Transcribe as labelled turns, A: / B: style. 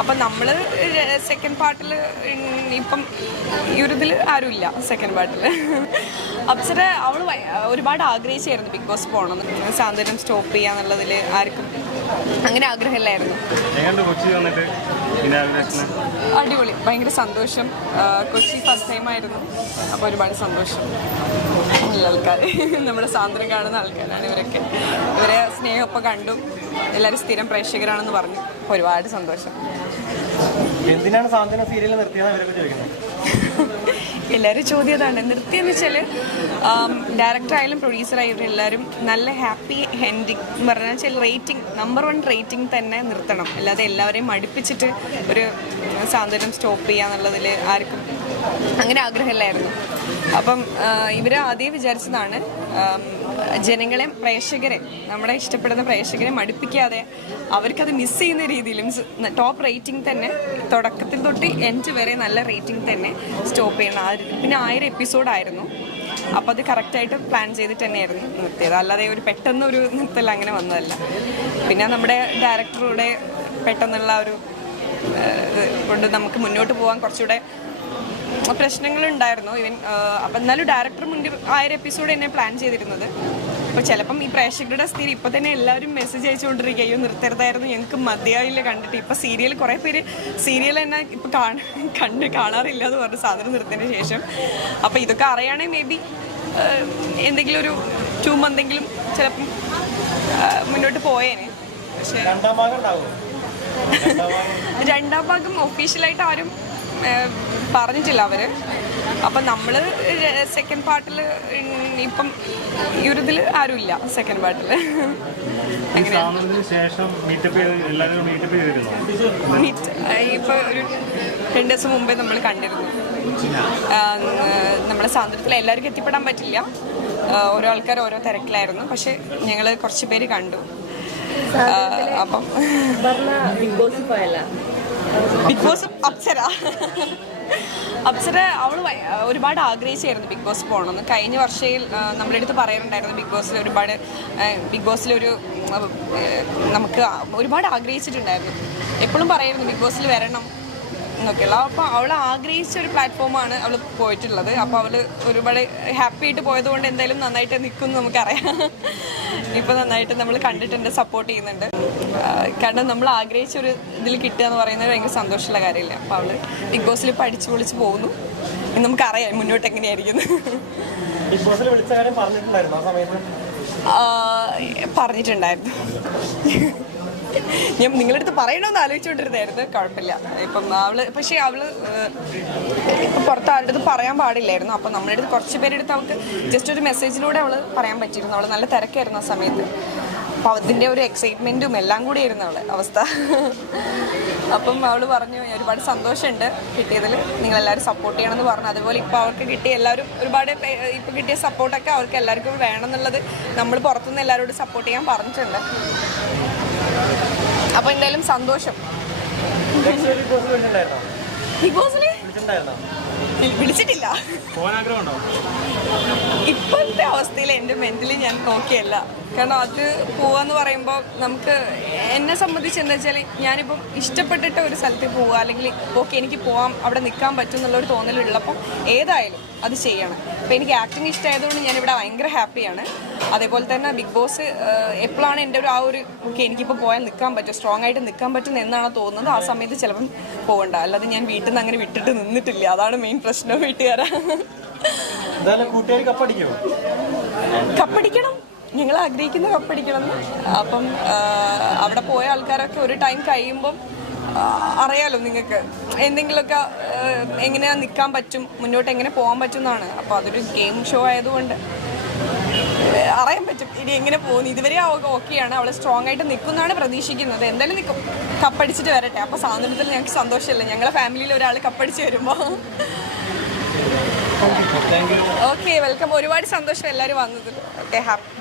A: അപ്പം നമ്മൾ സെക്കൻഡ് പാർട്ടിൽ ഇപ്പം ഈ ഒരു ഇതിൽ ആരുമില്ല സെക്കൻഡ് പാർട്ടിൽ അപ്സര അവൾ ഒരുപാട് ആഗ്രഹിച്ചായിരുന്നു ബിഗ് ബോസ് പോകണമെന്ന് സാന്ത്വനം സ്റ്റോപ്പ് ചെയ്യാന്നുള്ളതിൽ ആർക്കും അങ്ങനെ ആഗ്രഹമില്ലായിരുന്നു. അടിപൊളി. ഭയങ്കര സന്തോഷം. കൊച്ചി ഫസ്റ്റ് ടൈം ആയിരുന്നു. അപ്പോൾ ഒരുപാട് സന്തോഷം. ആൾക്കാർ നമ്മുടെ സാന്ദ്രം കാണുന്ന ആൾക്കാരാണ് ഇവരൊക്കെ. ഇവരെ സ്നേഹമൊക്കെ കണ്ടു. എല്ലാവരും സ്ഥിരം പ്രേക്ഷകരാണെന്ന് പറഞ്ഞു. ഒരുപാട് സന്തോഷം.
B: എന്തിനാണ് സാന്ത്വന സീരിയൽ നിർത്തിയത് അവരൊക്കെ ചോദിക്കുന്നത്?
A: എല്ലാവരും ചോദ്യം അതാണ്. എന്ന് വെച്ചാൽ ഡയറക്ടറായാലും പ്രൊഡ്യൂസറായാലും എല്ലാവരും നല്ല ഹാപ്പി എൻഡിങ് എന്ന് പറഞ്ഞാൽ വെച്ചാൽ റേറ്റിംഗ് നമ്പർ വൺ റേറ്റിംഗ് തന്നെ നിർത്തണം. അല്ലാതെ എല്ലാവരെയും മടുപ്പിച്ചിട്ട് ഒരു സാന്ത്വനം സ്റ്റോപ്പ് ചെയ്യാന്നുള്ളതിൽ ആർക്കും അങ്ങനെ ആഗ്രഹമില്ലായിരുന്നു. അപ്പം ഇവർ ആദ്യം വിചാരിച്ചതാണ് ജനങ്ങളെ പ്രേക്ഷകരെ നമ്മുടെ ഇഷ്ടപ്പെടുന്ന പ്രേക്ഷകരെ മടുപ്പിക്കാതെ അവർക്കത് മിസ് ചെയ്യുന്ന രീതിയിലും ടോപ്പ് റേറ്റിംഗ് തന്നെ തുടക്കത്തിൽ തൊട്ട് എൻഡ് വരെ നല്ല റേറ്റിംഗ് തന്നെ സ്റ്റോപ്പ് ചെയ്യുന്ന പിന്നെ ആയിരം എപ്പിസോഡായിരുന്നു അപ്പോൾ അത് കറക്റ്റായിട്ട് പ്ലാൻ ചെയ്തിട്ട് തന്നെയായിരുന്നു നിർത്തിയത്. അല്ലാതെ ഒരു പെട്ടെന്ന് ഒരു നിർത്തൽ അങ്ങനെ വന്നതല്ല. പിന്നെ നമ്മുടെ ഡയറക്ടറുടെ പെട്ടെന്നുള്ള ഒരു കൊണ്ട് നമുക്ക് മുന്നോട്ട് പോകാൻ കുറച്ചുകൂടെ പ്രശ്നങ്ങളുണ്ടായിരുന്നു. ഇവൻ അപ്പം എന്നാലും ഡയറക്ടർ മുന്നിൽ ഒരു എപ്പിസോഡ് എന്നെ പ്ലാൻ ചെയ്തിരുന്നത്. അപ്പോൾ ചിലപ്പം ഈ പ്രേക്ഷകരുടെ സ്ഥിതി ഇപ്പം തന്നെ എല്ലാവരും മെസ്സേജ് അയച്ചുകൊണ്ടിരിക്കുക അയ്യോ നിർത്തരുതായിരുന്നു ഞങ്ങൾക്ക് മതിയായില്ല കണ്ടിട്ട്. ഇപ്പം സീരിയൽ കുറേ പേര് സീരിയൽ തന്നെ ഇപ്പം കാണ കണ്ട് കാണാറില്ല എന്ന് പറഞ്ഞ സാധനം നിർത്തിയതിന് ശേഷം. അപ്പോൾ ഇതൊക്കെ അറിയാണെങ്കിൽ മേ ബി എന്തെങ്കിലും ഒരു ടു മന്തെങ്കിലും ചിലപ്പം ആ, മുന്നോട്ട് പോയേനെ. പക്ഷേ
B: രണ്ടാം ഭാഗം
A: ഒഫീഷ്യലായിട്ട് ആരും പറഞ്ഞിട്ടില്ല അവർ. അപ്പം നമ്മൾ സെക്കൻഡ് പാർട്ടിൽ ഇപ്പം ഈ ഒരു ഇതിൽ ആരുമില്ല സെക്കൻഡ് പാർട്ടിൽ ഇപ്പൊ ഒരു രണ്ട് ദിവസം മുമ്പേ നമ്മൾ കണ്ടിരുന്നു. നമ്മുടെ സാന്ദ്രത്തിൽ എല്ലാവർക്കും എത്തിപ്പെടാൻ പറ്റില്ല. ഓരോ ആൾക്കാർ ഓരോ തിരക്കിലായിരുന്നു. പക്ഷെ ഞങ്ങൾ കുറച്ച് പേര് കണ്ടു. അപ്പം
C: ബിഗ്
A: ബോസ് അപ്സര. അപ്സര അവൾ ഒരുപാട് ആഗ്രഹിച്ചായിരുന്നു ബിഗ് ബോസ് പോകണമെന്ന് കഴിഞ്ഞ വർഷയിൽ നമ്മുടെ അടുത്ത് പറയാറുണ്ടായിരുന്നു ബിഗ് ബോസിൽ ഒരുപാട് ബിഗ് ബോസിലൊരു നമുക്ക് ഒരുപാട് ആഗ്രഹിച്ചിട്ടുണ്ടായിരുന്നു. എപ്പോഴും പറയായിരുന്നു ബിഗ് ബോസിൽ വരണം. എന്നൊക്കെയുള്ള അപ്പോൾ അവൾ ആഗ്രഹിച്ച ഒരു പ്ലാറ്റ്ഫോമാണ് അവൾ പോയിട്ടുള്ളത്. അപ്പോൾ അവൾ ഒരുപാട് ഹാപ്പി ആയിട്ട് പോയതുകൊണ്ട് എന്തായാലും നന്നായിട്ട് നിൽക്കും നമുക്കറിയാം. ഇപ്പോൾ നന്നായിട്ട് നമ്മൾ കണ്ടിട്ടുണ്ട് സപ്പോർട്ട് ചെയ്യുന്നുണ്ട്. കാരണം നമ്മൾ ആഗ്രഹിച്ച ഒരു ഇതിൽ കിട്ടുക എന്ന് പറയുന്നത് ഭയങ്കര സന്തോഷമുള്ള കാര്യമില്ല? അപ്പോൾ അവൾ ബിഗ് ബോസിൽ പഠിച്ചു പൊളിച്ച് പോകുന്നു. നമുക്കറിയാം മുന്നോട്ട് എങ്ങനെയായിരിക്കും
B: ബിഗ് ബോസിൽ വിളിച്ച കാര്യം പറഞ്ഞിട്ടുണ്ടായിരുന്നു ആ സമയത്ത്?
A: പറഞ്ഞിട്ടുണ്ടായിരുന്നു. ഞാൻ നിങ്ങളുടെ അടുത്ത് പറയണമെന്ന് ആലോചിച്ചുകൊണ്ടിരുന്നായിരുന്നു കുഴപ്പമില്ല. ഇപ്പം അവൾ പക്ഷേ അവൾ ഇപ്പം പുറത്ത് ആരുടെ അടുത്ത് പറയാൻ പാടില്ലായിരുന്നു. അപ്പം നമ്മുടെ അടുത്ത് കുറച്ച് പേരുടെ അടുത്ത് അവൾക്ക് ജസ്റ്റ് ഒരു മെസ്സേജിലൂടെ അവൾ പറയാൻ പറ്റിയിരുന്നു. അവൾ നല്ല തിരക്കായിരുന്നു ആ സമയത്ത്. അപ്പം അതിന്റെ ഒരു എക്സൈറ്റ്മെന്റും എല്ലാം കൂടി ആയിരുന്നു അവൾ അവസ്ഥ. അപ്പം അവൾ പറഞ്ഞു ഒരുപാട് സന്തോഷമുണ്ട് കിട്ടിയതിൽ. നിങ്ങളെല്ലാവരും സപ്പോർട്ട് ചെയ്യണമെന്ന് പറഞ്ഞു. അതുപോലെ ഇപ്പോൾ അവർക്ക് കിട്ടിയ എല്ലാവരും ഒരുപാട് ഇപ്പോൾ കിട്ടിയ സപ്പോർട്ടൊക്കെ അവർക്ക് എല്ലാവർക്കും വേണമെന്നുള്ളത് നമ്മൾ പുറത്തുനിന്ന് എല്ലാവരോടും സപ്പോർട്ട് ചെയ്യാൻ പറഞ്ഞിട്ടുണ്ട്. അപ്പോൾ എന്തായാലും സന്തോഷം.
B: ബിഗ്
A: വിളിച്ചിട്ടില്ല. ഇപ്പോഴത്തെ അവസ്ഥയിൽ എന്റെ മെന്റലി ഞാൻ നോക്കിയല്ല. കാരണം അത് പോവാന്ന് പറയുമ്പോൾ നമുക്ക് എന്നെ സംബന്ധിച്ച് എന്താ വെച്ചാൽ ഞാനിപ്പം ഇഷ്ടപ്പെട്ടിട്ട് ഒരു സ്ഥലത്ത് പോവുക അല്ലെങ്കിൽ ഓക്കെ എനിക്ക് പോവാം അവിടെ നിൽക്കാൻ പറ്റും എന്നുള്ളൊരു തോന്നലുള്ളപ്പം ഏതായാലും അത് ചെയ്യണം. അപ്പം എനിക്ക് ആക്ടിങ് ഇഷ്ടമായതുകൊണ്ട് ഞാനിവിടെ ഭയങ്കര ഹാപ്പിയാണ്. അതേപോലെ തന്നെ ബിഗ് ബോസ് എപ്പോഴാണ് എന്റെ ഒരു ആ ഒരു ഓക്കെ എനിക്കിപ്പോൾ പോയാൽ നിൽക്കാൻ പറ്റും സ്ട്രോങ് ആയിട്ട് നിൽക്കാൻ പറ്റും എന്നാണ് തോന്നുന്നത്. ആ സമയത്ത് ചിലപ്പം പോകണ്ട അല്ലാതെ ഞാൻ വീട്ടിൽ നിന്ന് അങ്ങനെ വിട്ടിട്ട് നിന്നിട്ടില്ല. അതാണ് മെയിൻ പ്രശ്നം വീട്ടുകാരാ.
B: എന്തായാലും കൂട്ടുകാർ കപ്പടിക്കുമോ
A: കപ്പടിക്കണം ഞങ്ങൾ ആഗ്രഹിക്കുന്ന കപ്പടിക്കണം. അപ്പം അവിടെ പോയ ആൾക്കാരൊക്കെ ഒരു ടൈം കഴിയുമ്പം അറിയാലോ നിങ്ങൾക്ക്. എന്തെങ്കിലുമൊക്കെ എങ്ങനെയാ എങ്ങനെ നിൽക്കാൻ പറ്റും മുന്നോട്ട് എങ്ങനെ പോകാൻ പറ്റും എന്നാണ്. അപ്പോൾ അതൊരു ഗെയിം ഷോ ആയതുകൊണ്ട്. അറിയാൻ പറ്റും ഇനി എങ്ങനെ പോകുന്നു. ഇതുവരെ ഓക്കെയാണ് അവൾ സ്ട്രോങ് ആയിട്ട് നിൽക്കുന്നതാണ് പ്രതീക്ഷിക്കുന്നത്. എന്തായാലും നിൽക്കും കപ്പടിച്ചിട്ട് വരട്ടെ. അപ്പോൾ സാന്ദ്രത്തിൽ ഞങ്ങൾക്ക് സന്തോഷമില്ല ഞങ്ങളെ ഫാമിലിയിൽ ഒരാൾ കപ്പടിച്ച് വരുമ്പോൾ ഓക്കെ വെൽക്കം ഒരുപാട് സന്തോഷം എല്ലാവരും വന്നത് ഓക്കെ ഹാപ്പി.